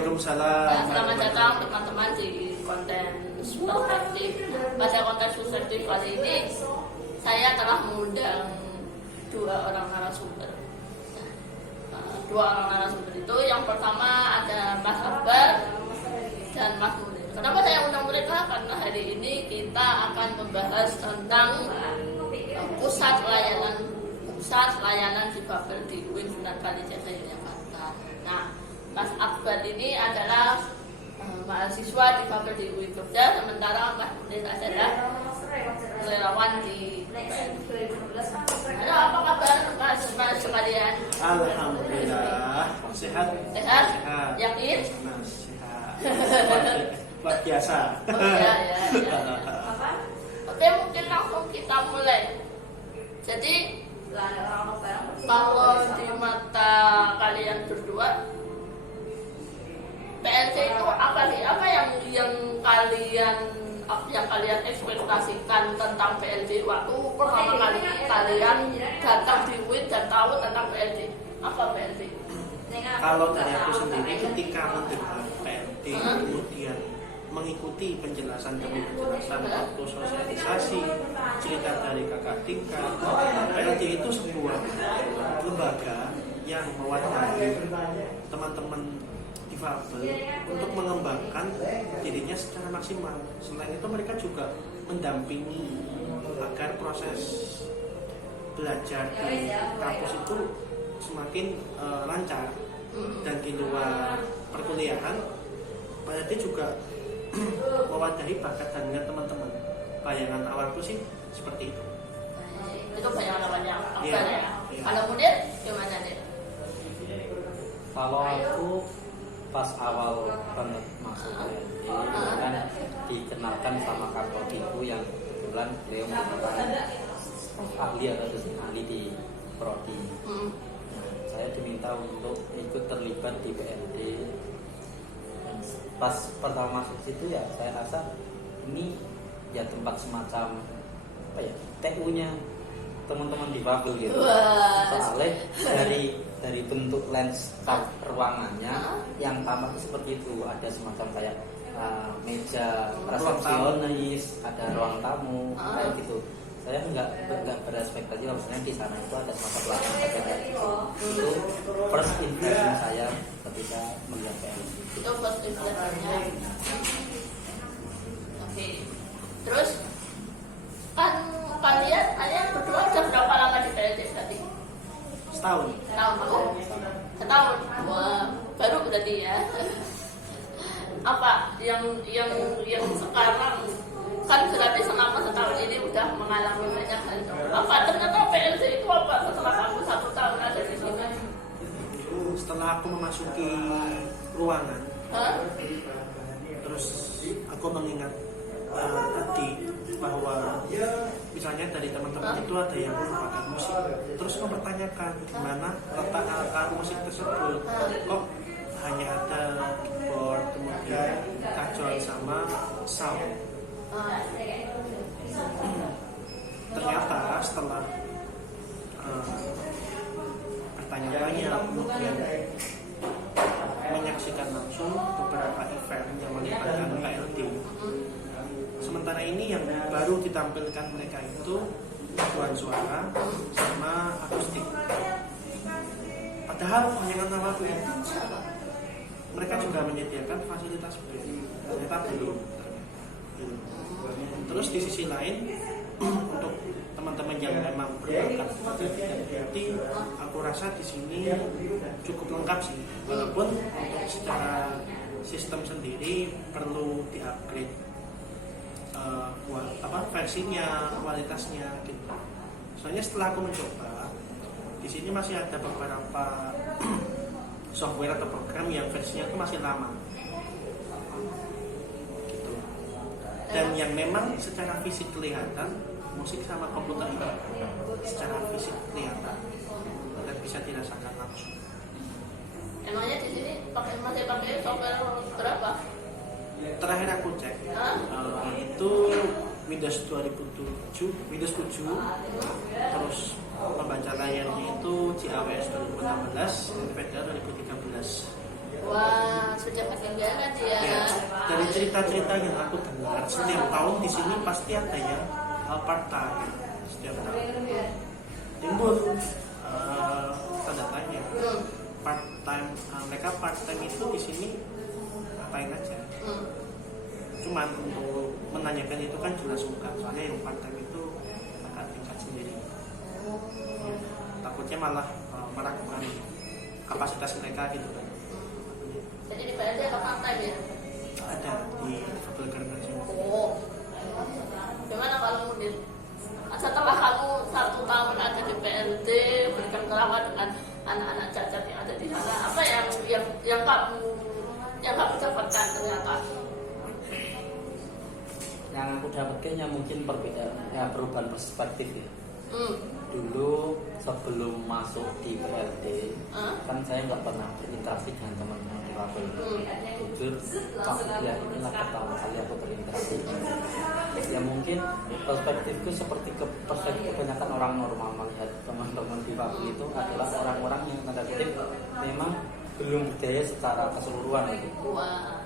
Waalaikumsalam. Selamat datang teman-teman di konten perspektif. Pada konten perspektif kali ini saya telah mengundang dua orang narasumber. Dua orang narasumber itu yang pertama ada Mas Akbar dan Mas Munir. Kenapa saya undang mereka? Karena hari ini kita akan membahas tentang pusat layanan difabel di UIN Sunan Kalijaga Yogyakarta. Nah, Mas Akbar ini adalah mahasiswa difabel di UIN Jogja, sementara Mas Munir adalah relawan di Halo, apa kabar Mas sekalian? Alhamdulillah, sehat. Sehat? Yakin? Sehat. Luar biasa. Ya. Oke, mungkin langsung kita mulai. Jadi, kalau di mata kalian berdua, PLC itu apa sih? Apa yang kalian ekspektasikan tentang PLC waktu pertama kali kalian datang di UIN dan tahu tentang PLC? Apa PLC? Kalau dari aku sendiri ketika mendengar PLT kemudian mengikuti penjelasan waktu sosialisasi cerita dari kakak tingkat, PLT itu sebuah lembaga yang mewadai teman-teman difabel untuk mengembangkan dirinya secara maksimal. Selain itu mereka juga mendampingi agar proses belajar di kampus itu semakin lancar, dan di luar perkuliahan PLT juga mewadahi bakat dan minat teman-teman. Bayangan awalku sih seperti itu. Itu bayangan awalnya apa Iya. ya? Kalau Munir gimana deh? Kalau aku pas awal banget masuk PLT kan dikenalkan sama kakakku yang kebetulan beliau merupakan ahli di prodi. Saya diminta untuk ikut terlibat di PLT. Pas pertama masuk situ ya saya rasa ini ya tempat semacam apa ya, TU-nya teman-teman difabel gitu. Soalnya dari bentuk landscape ruangannya yang tampak seperti itu, ada semacam kayak meja resepsionis, ada ruang tamu kayak gitu. Saya nggak berespektasi bahwasanya di sana itu ada semacam pelajaran kayak gitu. Itu first impression saya ketika melihat PLT. Itu first impressionnya. Oke. Terus kan kalian berdua sudah berapa lama di PLT tadi? Setahun. Setahun. Wah, baru berarti ya. Apa yang sekarang kan berarti selama setahun ini udah mengalami banyak hal. Apa ternyata PLC itu apa setelah kamu 1 tahun ada di sini? Setelah aku memasuki ruangan, terus aku mengingat tadi bahwa misalnya dari teman-teman itu ada yang merupakan musik, terus mempertanyakan gimana letak alat musik tersebut, kok hanya ada keyboard, kemudian kacol sama sound. Ternyata setelah bertanya-tanya kemudian menyaksikan langsung beberapa event yang melibatkan PLT, sementara ini yang baru ditampilkan mereka itu paduan suara sama akustik. Padahal bayangan awalku mereka juga menyediakan fasilitas band, ternyata belum. Terus di sisi lain untuk teman-teman yang memang berbakat dan berarti aku rasa di sini cukup lengkap sih, walaupun untuk secara sistem sendiri perlu di-upgrade versinya, kualitasnya gitu. Soalnya setelah aku mencoba di sini masih ada beberapa software atau program yang versinya itu masih lama. Dan yang memang secara fisik kelihatan musik sama komputer itu secara fisik kelihatan dan bisa dirasakan langsung. Emangnya di sini masih pakai software berapa? Terakhir aku cek itu Windows 2007, Windows 7, terus pembaca layarnya itu JAWS 2016, NVIDIA 2013. Wah, sudah cerita-cerita yang aku dengar setiap tahun di sini pasti ada yang part time setiap tahun timbul tanda tanya part time. Mereka part time itu di sini ngapain aja? Cuman untuk menanyakan itu kan jelas bukan, soalnya yang part time itu akan tingkat sendiri. Takutnya malah meragukan kapasitas mereka gitu kan. Jadi di PLD ada part time ya? Ada di Fakultas Nasional. Oh, gimana kalau mungkin setelah kamu 1 tahun ada di PLD berikan kerawat dengan anak-anak cacat yang ada di sana, apa yang kamu dapatkan ternyata? Yang aku dapatkan ya mungkin perubahan perspektif ya. Dulu sebelum masuk di PLD kan saya nggak pernah berinteraksi dengan teman-teman difabel. Jujur waktu kuliah inilah pertama kali aku berinteraksi. Ya mungkin perspektifku seperti perspektif kebanyakan orang normal melihat teman-teman difabel itu adalah orang-orang yang tanda kutip memang belum berdaya secara keseluruhan gitu.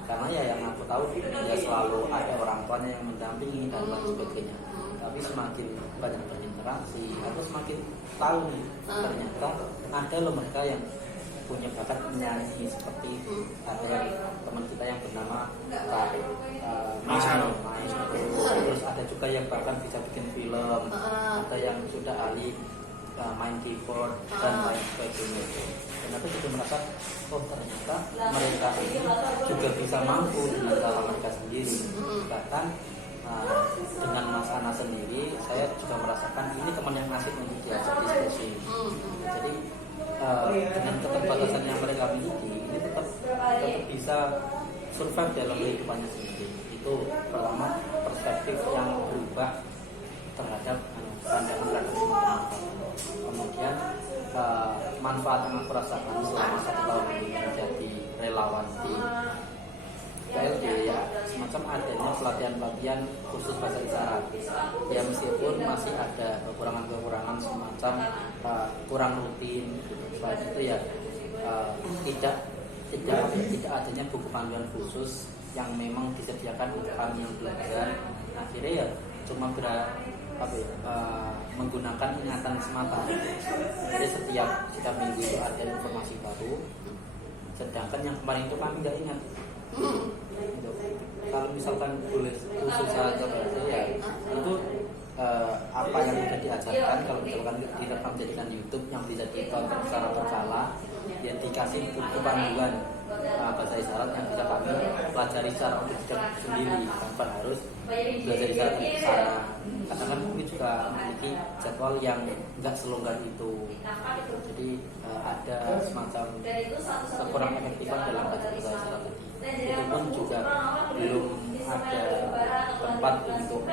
Karena ya yang aku tahu ya selalu ada orang tuanya yang mendampingi dan lain sebagainya. Tapi semakin banyak berinteraksi, aku semakin tahu nih ternyata ada loh mereka yang punya bakat menyanyi seperti ada yang teman kita yang bernama terus ada juga yang bahkan bisa bikin film, ada yang sudah ahli main keyboard dan lain sebagainya. Dan aku juga merasa oh ternyata mereka ini juga bisa mampu dengan cara mereka sendiri. Bahkan dengan Mas Ana sendiri saya juga merasakan ini teman yang asik untuk diajak diskusi. Jadi dengan keterbatasan yang mereka miliki ini tetap bisa survive dalam kehidupannya sendiri. Itu pertama perspektif yang berubah terhadap pandangan terhadap kemudian manfaat yang aku rasakan selama 1 tahun ini menjadi relawan di PLD ya semacam adanya pelatihan-pelatihan khusus bahasa isyarat ya meskipun masih ada kekurangan-kekurangan semacam kurang rutin gitu. Selain itu ya tidak adanya buku panduan khusus yang memang disediakan untuk kami yang belajar. Akhirnya ya cuma menggunakan ingatan semata. Jadi setiap minggu itu ada informasi baru. Sedangkan yang kemarin itu kami nggak ingat. Gitu. Kalau misalkan boleh khusus saja ya itu apa yang sudah diajarkan kalau misalkan direkam jadikan YouTube yang bisa ditonton secara berkala ya dikasih buku panduan bahasa isyarat yang bisa kami pelajari secara otodidak sendiri tanpa harus belajar isyarat di sana. Karena kan kami juga memiliki jadwal yang enggak selonggar itu. Jadi ada semacam kekurang efektifan dalam belajar bahasa isyarat. Itu pun juga belum ada tempat untuk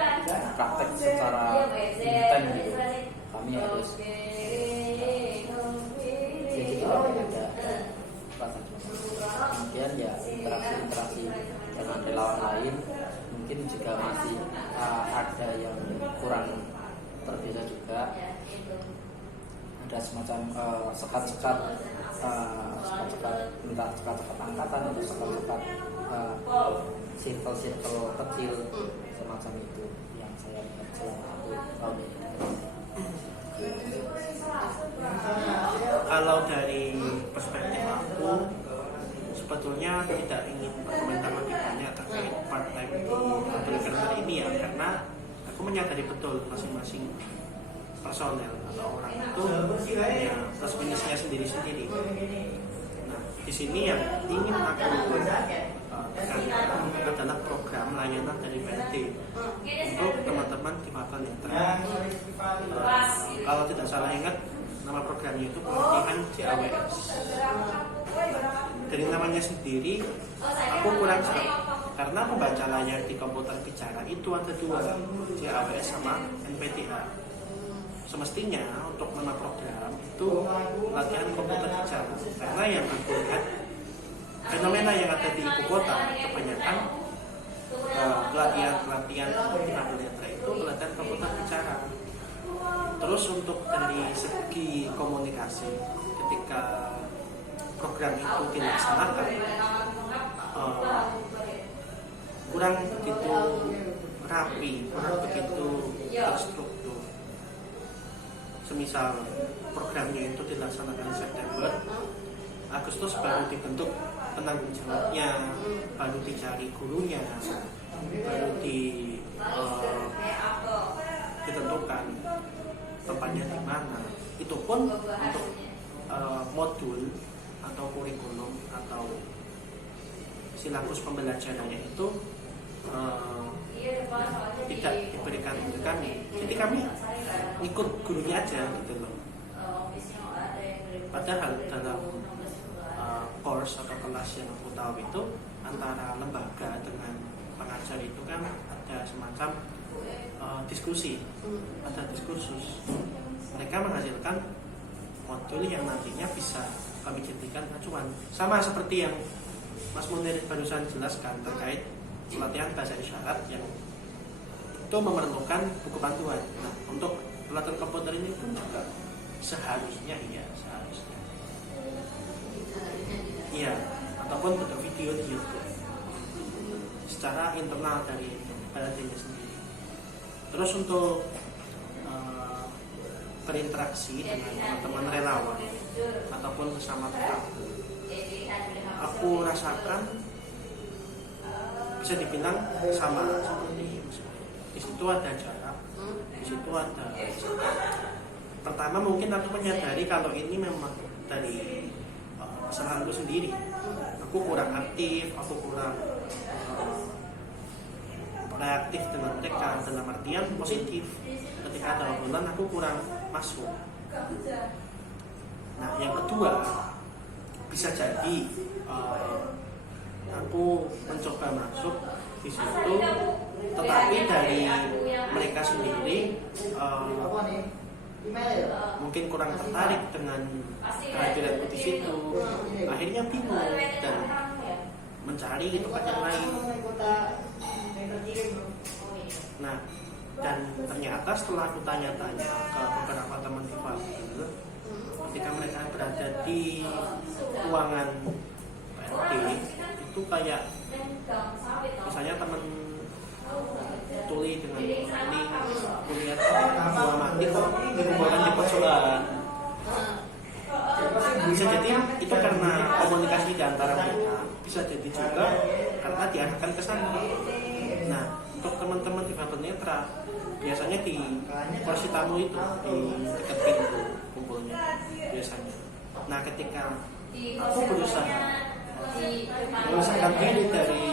praktek secara intens gitu. Kami harus jadi kalau ada kemudian ya interaksi dengan relawan lain mungkin juga masih ada yang kurang terbiasa juga. Ada semacam sekat-sekat entah sekat-sekat angkatan atau sekat-sekat circle kecil semacam itu yang saya lihat selama 1 tahun ini. Kalau dari perspektif aku sebetulnya tidak ingin berkomentar lebih banyak terkait part time di Fakultas ini ya, karena aku menyadari betul masing-masing personel atau orang itu punya plus minusnya sendiri-sendiri. Nah, di sini yang ingin aku tekankan adalah program layanan dari PLD untuk teman-teman difabel netra. Kalau tidak salah ingat nama programnya itu pelatihan JAWS. Nah, dari namanya sendiri aku kurang serap karena membaca layar di komputer bicara itu ada 2, JAWS sama NPTH. Semestinya untuk nama program itu latihan komputer bicara, karena yang aku lihat fenomena yang ada di ibu kota kebanyakan pelatihan difabel netra itu pelatihan komputer bicara. Terus untuk dari segi komunikasi ketika program itu dilaksanakan kurang begitu rapi, kurang begitu terstruktur. Semisal programnya itu dilaksanakan September, Agustus baru dibentuk penanggung jawabnya, baru dicari gurunya, baru ditentukan tempatnya di mana. Itu pun untuk modul atau kurikulum atau silabus pembelajarannya itu tidak diberikan untuk kami. Jadi kami ikut gurunya aja gitu loh. Padahal dalam course atau kelas yang aku tahu itu antara lembaga dengan pengajar itu kan ada semacam diskusi, ada diskursus. Mereka menghasilkan modul yang nantinya bisa kami jadikan acuan. Sama seperti yang Mas Munir barusan jelaskan terkait pelatihan bahasa isyarat yang itu memerlukan buku panduan. Nah, untuk pelatihan komputer ini pun juga seharusnya iya, ataupun bentuk video di YouTube secara internal dari pelatihannya sendiri. Terus untuk berinteraksi dengan teman-teman relawan ataupun sesama pelaku, aku rasakan bisa dibilang sama seperti di situ ada jarak, di situ ada. Pertama mungkin aku menyadari kalau ini memang dari kesalahanku sendiri. Aku kurang aktif, aku kurang reaktif dengan mereka dalam artian positif. Ketika ada obrolan aku kurang masuk. Nah, yang kedua bisa jadi aku mencoba masuk di situ, tetapi dari mereka sendiri mungkin kurang tertarik dengan kehadiranku di situ. Akhirnya bingung dan mencari di tempat yang lain. Nah, dan ternyata setelah aku tanya-tanya ke beberapa teman difabel, ketika mereka berada di ruangan PLD, itu kayak misalnya teman tuli dengan ini kuliah mati kok dikumpulkan di persoalan. Bisa jadi itu karena komunikasi di antara mereka, bisa jadi juga karena diarahkan ke sana. Nah, untuk teman-teman difabel netra biasanya di kursi tamu itu di dekat pintu kumpulnya biasanya. Nah, ketika aku berusaha memisahkan diri dari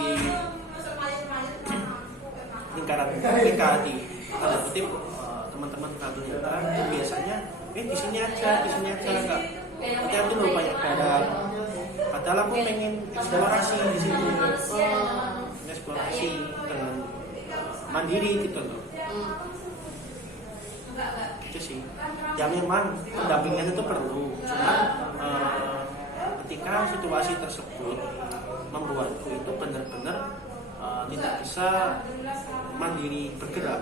lingkaran mereka di tanda kutip teman-teman difabel netra, biasanya di sini aja enggak. Nanti aku lupa banyak barang. Padahal aku pengen eksplorasi di sini, eksplorasi dengan mandiri gitu loh. Itu sih. Ya memang pendampingan itu perlu. Cuma ketika situasi tersebut membuatku itu benar-benar tidak bisa mandiri bergerak.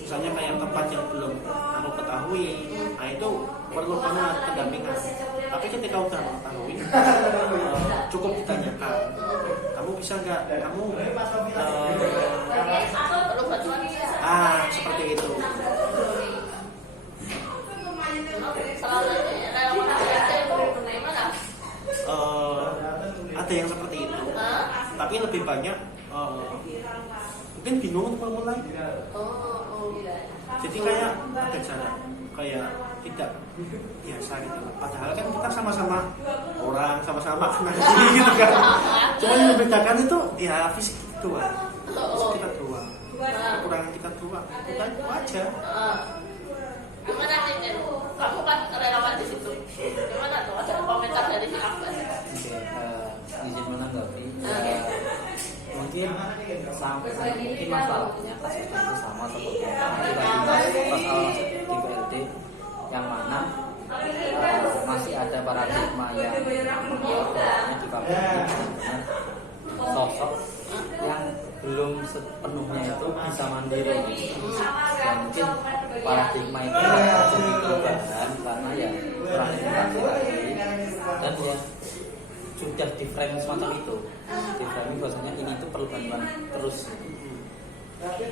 Misalnya kayak tempat yang belum aku ketahui, nah itu perlu banget pendampingan. Tapi ketika udah mengetahui, cukup ditanyakan, kamu bisa nggak? Kamu perlu bantuan? Seperti itu. Ada yang seperti itu, tapi lebih banyak mungkin bingung untuk memulai. Jadi kayak ada jarak, kayak tidak biasa gitu. Padahal kan kita sama-sama orang, sama-sama kenal diri gitu kan. Cuma yang membedakan itu ya fisik doang, fisik kita doang, kekurangan kita doang. Kita itu aja. Gimana nih? Kamu kan relawan di situ. Gimana tuh? Ada komentar dari si Abbas? Izin menanggapi. Mungkin mungkin masalahnya kasusnya itu sama seperti yang kita bahas masalah di PLD, yang mana masih ada paradigma yang mengarahnya di PLD dengan sosok yang belum sepenuhnya itu bisa mandiri. Dan mungkin paradigma itu terjadi perubahan karena ya kurang edukasi lagi, dan ya sudah di frame semacam itu, di frame bahwasanya ini tuh perlu bantuan terus.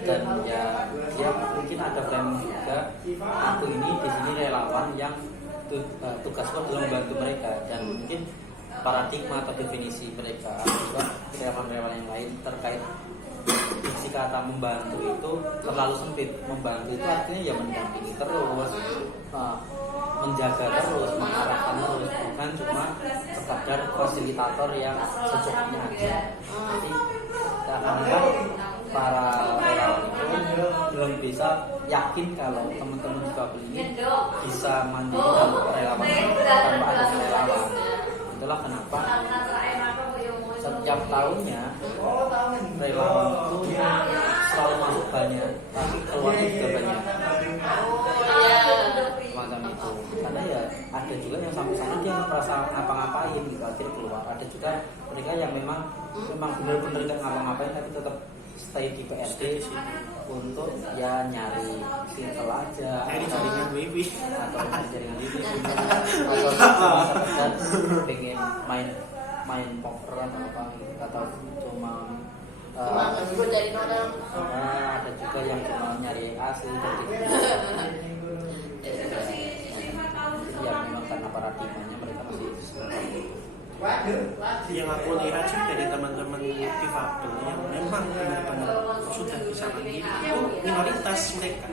Dan ya mungkin ada frame juga, aku ini di sini relawan yang tugasku adalah membantu mereka, dan mungkin paradigma atau definisi mereka juga relawan-relawan yang lain terkait definisi kata membantu itu terlalu sempit. Membantu itu artinya ya mendampingi terus, menjaga terus, mengarahkan terus, bukan cuma sekadar fasilitator yang secukupnya aja. Jadi kadang-kadang para relawan itu belum bisa yakin kalau teman-teman difabel ini bisa mandiri kalau relawan tanpa ada relawan. Itulah kenapa setiap tahunnya relawan itu selalu masuk banyak, tapi keluarnya juga banyak. Semacam itu. Karena ya ada juga yang sampai sana dia nggak merasa ngapa-ngapain gitu, akhirnya keluar. Ada juga mereka yang memang benar-benar nggak ngapa-ngapain tapi tetap stay di PRT untuk ya nyari circle aja, nyari jaringan wifi atau nyari jaringan wifi atau sekedar pengen main poker atau apa, atau cuma dari orang. ada juga yang cuma nyari asli dari ya memang karena paradigmanya mereka masih yang aku lihat sih dari teman-teman difabel yang memang benar-benar sudah bisa mandiri itu minoritas mereka.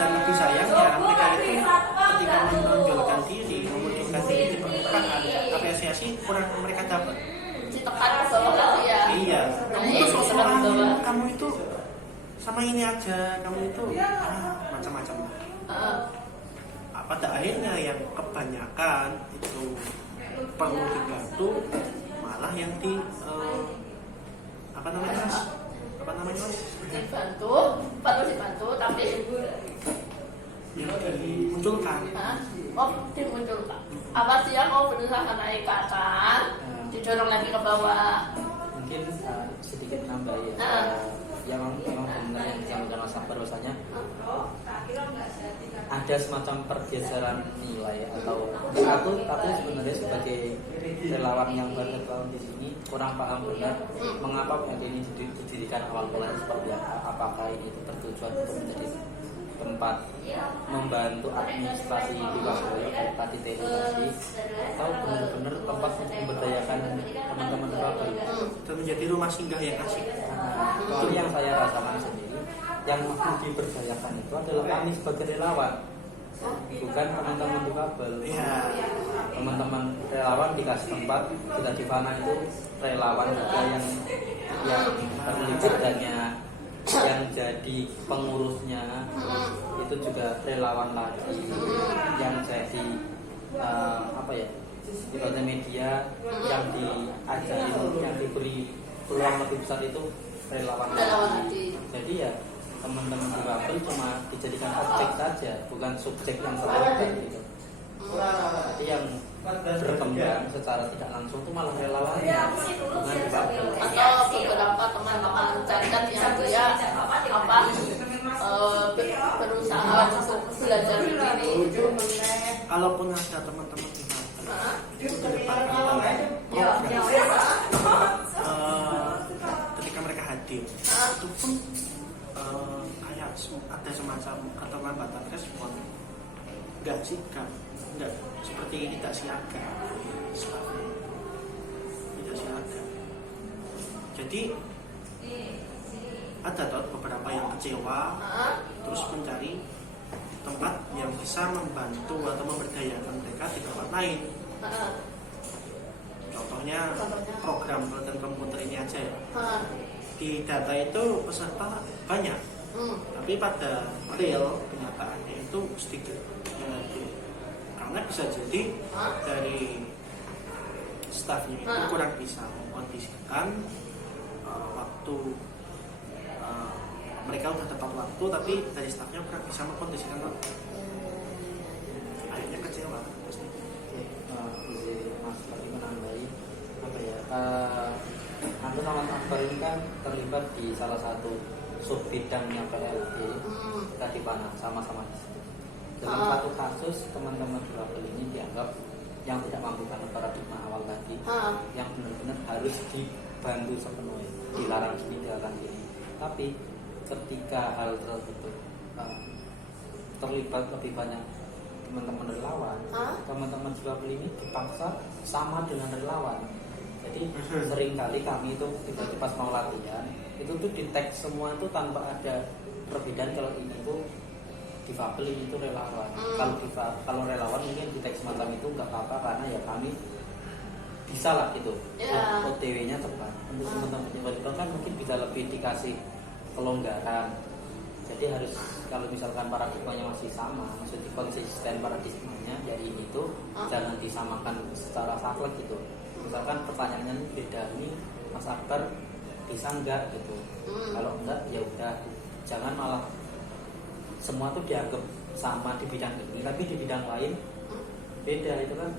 Dan lebih sayangnya mereka itu ketika menonjolkan diri, memunculkan diri di permukaan, apresiasi kurang mereka dapat. Ditekan ke bawah lagi ya. Iya, kamu itu sama ini aja, kamu itu macam-macam. Pada akhirnya yang kebanyakan itu perlu dibantu malah yang di apa namanya mas? Dibantu tapi yang dimunculkan. Dimunculkan. Apa sih yang mau berusaha naik ke atas, didorong lagi ke bawah? Mungkin sedikit nambah ya. Yang memang benar yang disampaikan Mas Akbar bahwasanya ada semacam pergeseran nilai atau aku sebenarnya sebagai relawan yang baru tahun di sini kurang paham benar mengapa PRT ini didirikan awal mulanya seperti apa. Apakah ini itu bertujuan untuk menjadi tempat membantu administrasi di Wasoyo kayak tadi tadi, atau benar-benar tempat untuk memberdayakan teman-teman difabel Dan menjadi rumah singgah yang asik. Itu yang saya rasakan sendiri. Yang mau diberdayakan itu adalah kami sebagai relawan, bukan teman-teman difabel. Teman-teman relawan dikasih tempat, sudah di mana itu relawan juga yang terlibat dan yang jadi pengurusnya itu juga relawan lagi, yang jadi ibaratnya media yang diajarin, yang diberi peluang lebih besar itu relawan lagi. Jadi ya teman-teman difabel cuma dijadikan objek saja, bukan subjek yang terlibat gitu. Jadi yang berkembang secara tidak langsung itu malah relawannya, bukan difabel. Atau beberapa teman-teman cacat yang dia berusaha untuk belajar sendiri. Kalaupun ada teman-teman difabel itu kedepankan ketika mereka hadir itu pun kayak ada semacam keterlambatan respon, nggak sikap, nggak seperti tidak siaga, tidak siaga. Jadi ada beberapa yang kecewa, terus mencari tempat yang bisa membantu atau memberdayakan mereka di tempat lain. Contohnya program pelatihan komputer ini aja ya. Di data itu peserta banyak, tapi pada real kenyataannya itu sedikit. Karena bisa jadi dari stafnya itu kurang bisa mengkondisikan waktu. Mereka udah tepat waktu, tapi dari stafnya kurang bisa mengkondisikan waktu. Akhirnya kecewa. Mas tadi menambahi aku sama Mas Akbar ini kan terlibat di salah satu sub bidangnya PLT kita di mana sama-sama di situ. Dalam satu kasus teman-teman difabel ini dianggap yang tidak mampu karena paradigma awal tadi, yang benar-benar harus dibantu sepenuhnya, dilarang gini, dilarang gini. Tapi ketika hal tersebut terlibat lebih banyak teman-teman relawan, teman-teman difabel ini dipaksa sama dengan relawan. Jadi seringkali kami itu tiba-tiba pas mau latihan itu tuh di tag semua itu tanpa ada perbedaan kalau ini tuh difabel, ini tuh relawan. Kalau relawan mungkin di tag semacam itu nggak apa-apa karena ya kami bisa lah gitu. OTW-nya tepat. Untuk teman-teman difabel kan mungkin bisa lebih dikasih kelonggaran. Jadi harus kalau misalkan paradigmanya masih sama, maksudnya konsisten paradigmanya dari ini tuh jangan disamakan secara saklek gitu. Misalkan pertanyaannya beda nih, Mas Akbar bisa enggak gitu. Kalau enggak ya udah, jangan malah semua tuh dianggap sama di bidang ini, tapi di bidang lain beda, itu kan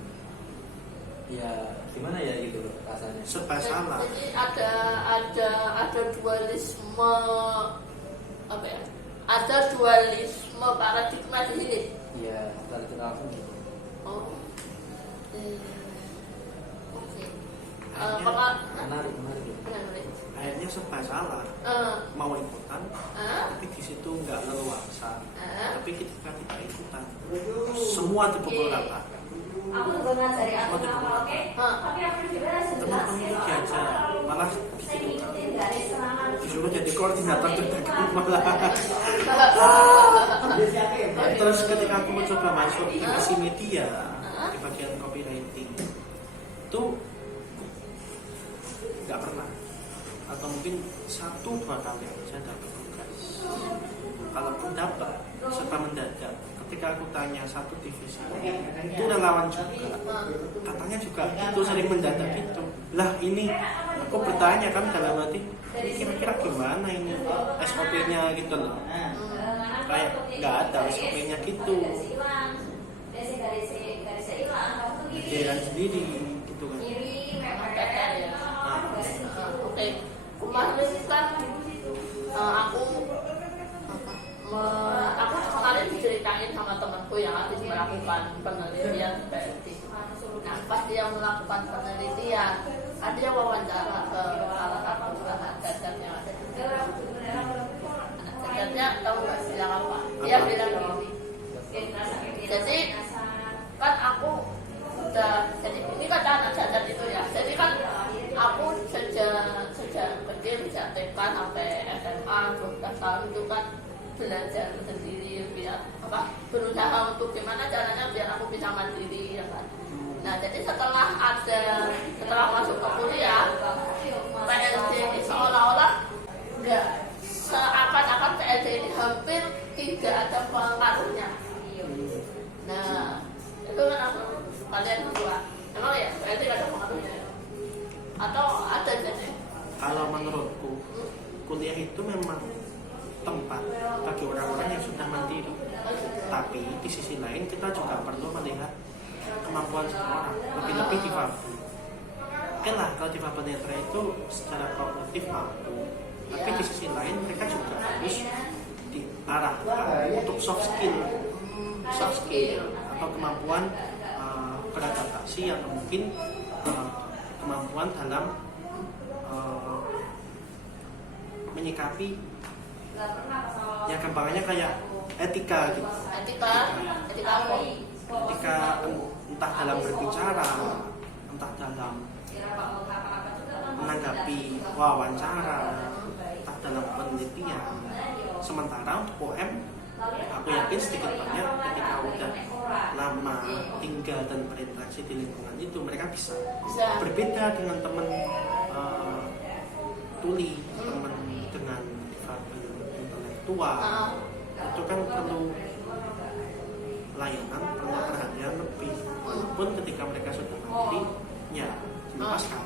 ya gimana ya gitu loh rasanya. Serba salah. Jadi ada dualisme apa ya? Ada dualisme paradigma di sini. Iya, dari kita langsung gitu. Oh. Menarik. Akhirnya serba salah. Mau ikutan, tapi di situ nggak leluasa. Tapi ketika kita ikutan, semua dipukul rata. Aku juga ngajari aku Semua dipukul rata. tapi aku juga Teman-teman itu diajar, malah ngikutin dari serangan. disuruh jadi koordinator pedagang malah. Terus ketika aku mencoba masuk divisi media di bagian copywriting itu nggak pernah, atau mungkin 1-2 kali saya dapat tugas. Kalaupun dapat serba mendadak. Ketika aku tanya satu divisi itu relawan juga, katanya juga itu sering mendadak gitu. Lah ini aku bertanya kan dalam hati, ini kira-kira gimana ini SOP-nya gitu loh. Kayak nggak ada SOP-nya gitu. Jalan sendiri gitu kan. Oke, kemarin kan aku kemarin diceritain sama temanku yang habis melakukan penelitian seperti itu. Nah, pas dia melakukan penelitian, dia wawancara ke salah satu anak cacat yang ada di sini. Anak cacatnya tahu nggak bilang apa? Dia bilang gini. Jadi kan aku udah, jadi ini kata anak cacat itu ya. Jadi kan aku sejak kecil bisa TK sampai SMA 12 tahun itu kan belajar sendiri, biar berusaha untuk gimana caranya biar aku bisa mandiri ya kan. Nah jadi setelah masuk ke kuliah, PLJ ini seolah-olah enggak, seakan-akan PLJ ini hampir tidak ada pengaruhnya. Nah itu kan aku kalian berdua emang ya PLJ tidak ada pengaruhnya atau ada jadi? Kalau menurutku kuliah itu memang tempat bagi orang-orang yang sudah mandiri. Tapi di sisi lain kita juga perlu melihat kemampuan seseorang, lebih-lebih difabel. Oke lah, kalau difabel netra itu secara kognitif mampu, tapi di sisi lain mereka juga harus diarahkan untuk soft skill atau kemampuan beradaptasi atau mungkin kemampuan dalam menyikapi ya gampangannya kayak etika gitu. Etika apa? Etika entah dalam berbicara, entah dalam menanggapi wawancara, entah dalam penelitian. Sementara untuk OM, aku yakin sedikit banyak ketika udah lama tinggal dan berinteraksi di lingkungan itu, mereka bisa. Berbeda dengan teman tuli, teman dengan difabel intelektual, itu kan perlu layanan, perlu perhatian lebih. Walaupun ketika mereka sudah mandiri, ya dilepaskan,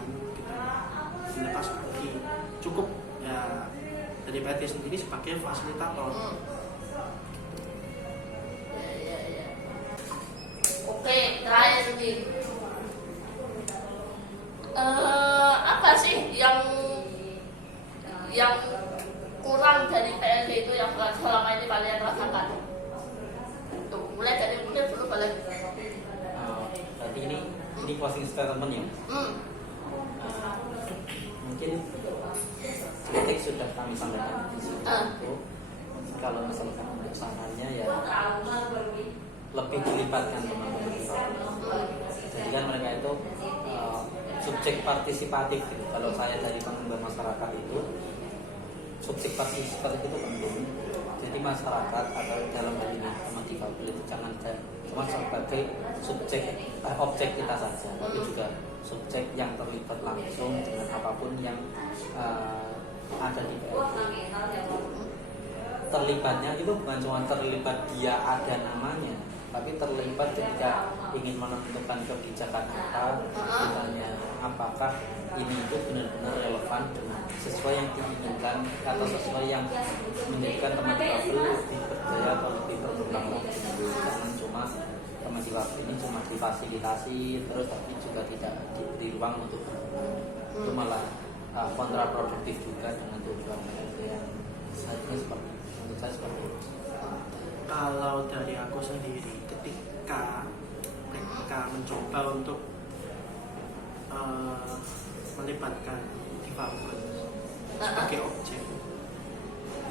cukup ya dari PT sendiri sebagai fasilitator. Oke, terakhir nih, apa sih yang kurang dari PLJ itu yang selama ini kalian rasakan? Tuh, mulai dari mungkin dulu balik. Berarti ini ini closing statement ya. Mungkin kritik sudah kami sampaikan di sini. Kalau misalkan untuk sarannya ya lebih dilibatkan teman-teman difabel. Jadi kan mereka itu subjek partisipatif gitu. Kalau saya dari pengemban masyarakat itu subjek partisipatif itu penting. Jadi masyarakat atau dalam hal ini teman difabel itu jangan cuma sebagai subjek objek kita saja, tapi juga subjek yang terlibat langsung dengan apapun yang ada di PLB. Terlibatnya itu bukan cuma terlibat dia ada namanya, tapi terlibat ketika ingin menentukan kebijakan apa, misalnya apakah ini itu benar-benar relevan dengan sesuai yang diinginkan atau sesuai yang menjadikan teman difabel lebih berdaya atau lebih berkembang lagi. Jangan cuma teman difabel ini cuma difasilitasi terus tapi juga tidak diberi ruang untuk itu malah kontraproduktif juga dengan tujuan yang saya seperti menurut saya seperti itu. Kalau dari aku sendiri, ketika mereka mencoba untuk melibatkan difabel sebagai objek,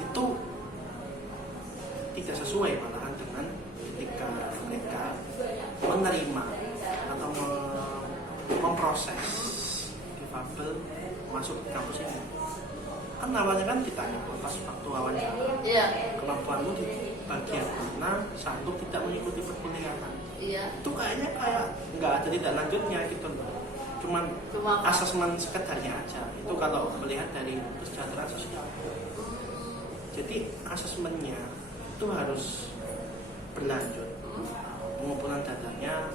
itu tidak sesuai malahan dengan ketika mereka menerima atau memproses difabel masuk ke kampus ini. Kan awalnya kan ditanya pas waktu wawancara, kemampuanmu di bagian mana sanggup tidak mengikuti perkuliahan. Itu kayaknya kayak nggak ada tidak lanjutnya gitu loh. Cuma asesmen sekedarnya aja. Itu kalau melihat dari kesejahteraan sosial. Jadi asesmennya itu harus berlanjut, pengumpulan datanya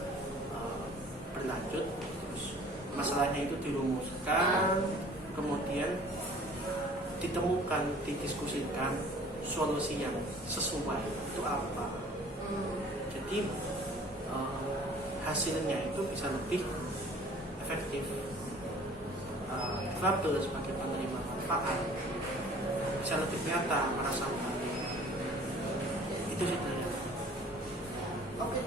berlanjut, terus masalahnya itu dirumuskan, kemudian ditemukan, didiskusikan solusi yang sesuai itu apa. Jadi hasilnya itu bisa lebih efektif. Difabel sebagai penerima manfaat bisa lebih nyata merasakan itu sih. Oke.